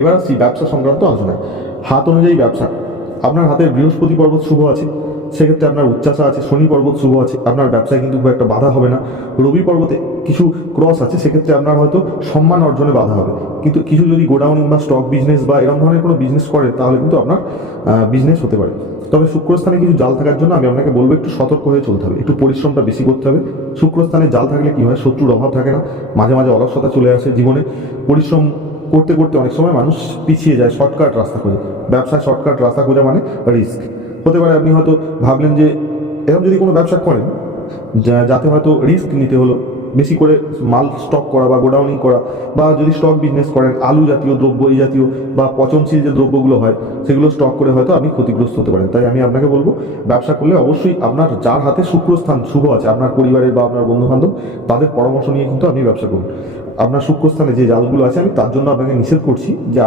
এবার আসছি ব্যবসা সংক্রান্ত আলোচনায়। হাত অনুযায়ী ব্যবসা, আপনার হাতের বৃহস্পতি পর্বত শুভ আছে, সেক্ষেত্রে আপনার উচ্চাশা আছে, শনি পর্বত শুভ আছে, আপনার ব্যবসায় কিন্তু খুব একটা বাধা হবে না। রবি পর্বতে কিছু ক্রস আছে, সেক্ষেত্রে আপনার হয়তো সম্মান অর্জনে বাধা হবে। কিন্তু কিছু যদি গোডাউন বা স্টক বিজনেস বা এরকম ধরনের কোনো বিজনেস করে, তাহলে কিন্তু আপনার বিজনেস হতে পারে। তবে শুক্রস্থানে কিছু জাল থাকার জন্য আমি আপনাকে বলবো একটু সতর্ক হয়ে চলতে হবে, একটু পরিশ্রমটা বেশি করতে হবে। শুক্রস্থানে জাল থাকলে কি হয়, শত্রুর অভাব থাকে না, মাঝে মাঝে অলসতা চলে আসে জীবনে। পরিশ্রম করতে করতে অনেক সময় মানুষ পিছিয়ে যায়, শর্টকাট রাস্তা খোঁজে। ব্যবসায় শর্টকাট রাস্তা খোঁজা মানে রিস্ক হতে পারে। আপনি হয়তো ভাবলেন যে এরকম যদি কোনো ব্যবসা করেন যাতে হয়তো রিস্ক নিতে হলো, বেশি করে মাল স্টক করা বা গোডাউনিং করা, বা যদি স্টক বিজনেস করেন আলু জাতীয় দ্রব্য এই জাতীয় বা পচনশীল যে দ্রব্যগুলো হয় সেগুলো স্টক করে হয়তো আপনি ক্ষতিগ্রস্ত হতে পারেন। তাই আমি আপনাকে বলবো, ব্যবসা করলে অবশ্যই আপনার যার হাতে শুক্রস্থান শুভ আছে, আপনার পরিবারের বা আপনার বন্ধু বান্ধব, তাদের পরামর্শ নিয়ে কিন্তু আপনি ব্যবসা করুন। আপনার শুক্রস্থানে যে জালগুলো আছে, আমি তার জন্য আপনাকে নিষেধ করছি যে